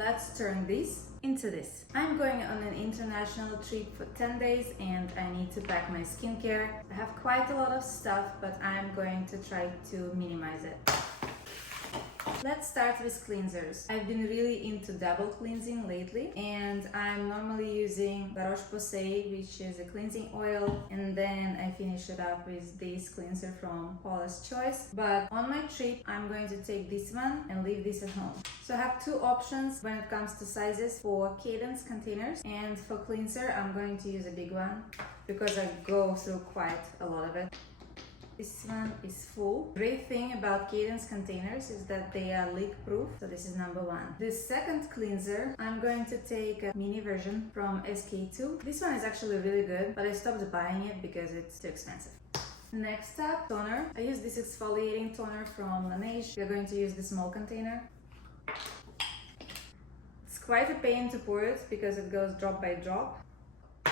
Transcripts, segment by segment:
let's turn this into this. I'm going on an international trip for 10 days and I need to pack my skincare. I have quite a lot of stuff, but I'm going to try to minimize it. Let's start with cleansers. I've been really into double cleansing lately, and I'm normally using La Roche-Posay, which is a cleansing oil, and then I finish it up with this cleanser from Paula's Choice. But on my trip, I'm going to take this one and leave this at home. So I have two options when it comes to sizes for Cadence containers, and for cleanser, I'm going to use a big one because I go through quite a lot of it. This one is full. Great thing about Cadence containers is that they are leak proof, so this is number one. The second cleanser, I'm going to take a mini version from SK2. This one is actually really good, but I stopped buying it because it's too expensive. Next up, toner. I use this exfoliating toner from Laneige. We're going to use the small container. It's quite a pain to pour it because it goes drop by drop.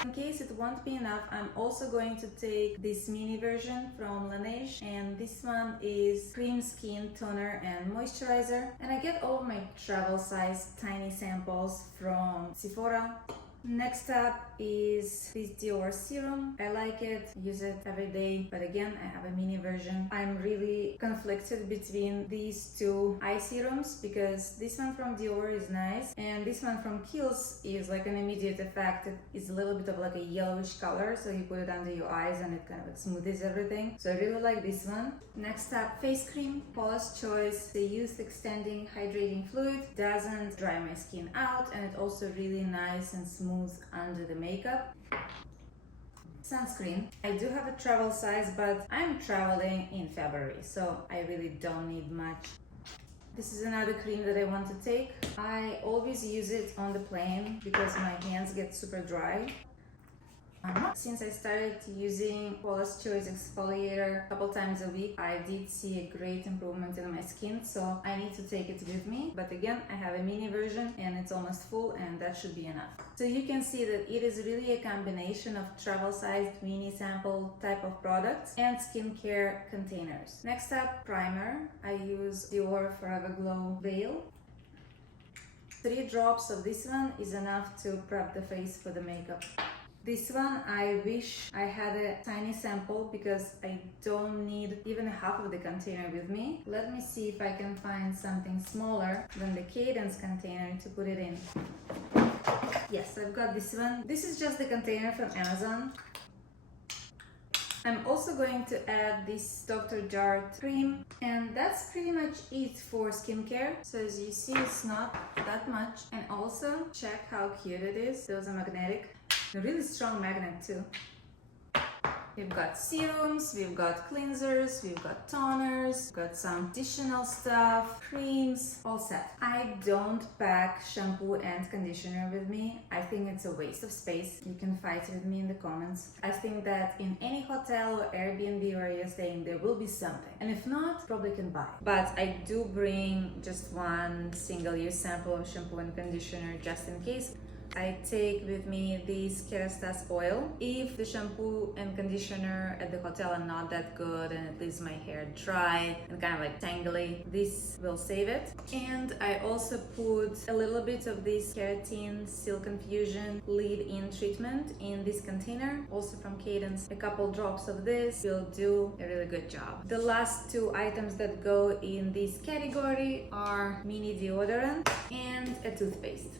In case it won't be enough, I'm also going to take this mini version from Laneige, and this one is cream skin toner and moisturizer, and I get all of my travel size tiny samples from Sephora. Next up is this Dior serum. I like it, use it every day, but again, I have a mini version. I'm really conflicted between these two eye serums because this one from Dior is nice and this one from Kiehl's is like an immediate effect. It's a little bit of like a yellowish color, so you put it under your eyes and it kind of like smoothes everything. So I really like this one. Next up, face cream, Paula's Choice. The Youth Extending Hydrating Fluid doesn't dry my skin out, and it's also really nice and smooth under the makeup. Sunscreen. I do have a travel size, but I'm traveling in February, so I really don't need much. This is another cream that I want to take. I always use it on the plane because my hands get super dry. Since I started using Paula's Choice exfoliator a couple times a week, I did see a great improvement in my skin, so I need to take it with me. But again, I have a mini version and it's almost full, and that should be enough. So you can see that it is really a combination of travel-sized mini sample type of products and skincare containers. Next up, primer. I use Dior Forever Glow Veil. 3 drops of this one is enough to prep the face for the makeup. This one, I wish I had a tiny sample because I don't need even half of the container with me. Let me see if I can find something smaller than the Cadence container to put it in. Yes, I've got this one. This is just the container from Amazon. I'm also going to add this Dr. Jart cream, and that's pretty much it for skincare. So as you see, it's not that much. And also, check how cute it is. Those are magnetic. A really strong magnet too. We've got serums, we've got cleansers, we've got toners, we've got some additional stuff, creams, all set. I don't pack shampoo and conditioner with me. I think it's a waste of space. You can fight with me in the comments. I think that in any hotel or Airbnb where you're staying, there will be something. And if not, probably can buy. But I do bring just one single-use sample of shampoo and conditioner just in case. I take with me this Kerastase oil. If the shampoo and conditioner at the hotel are not that good and it leaves my hair dry and kind of like tangly, this will save it. And I also put a little bit of this Keratin Silk Infusion leave-in treatment in this container, also from Cadence. A couple drops of this will do a really good job. The last 2 items that go in this category are mini deodorant and a toothpaste.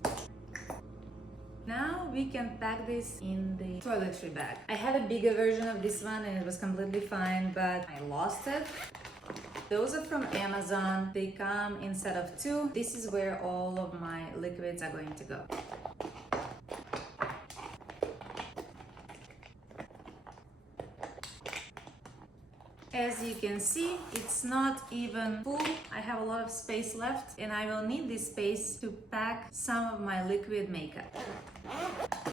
Now we can pack this in the toiletry bag. I had a bigger version of this one and it was completely fine, but I lost it. Those are from Amazon. They come in set of 2. This is where all of my liquids are going to go. As you can see, it's not even full. I have a lot of space left and I will need this space to pack some of my liquid makeup.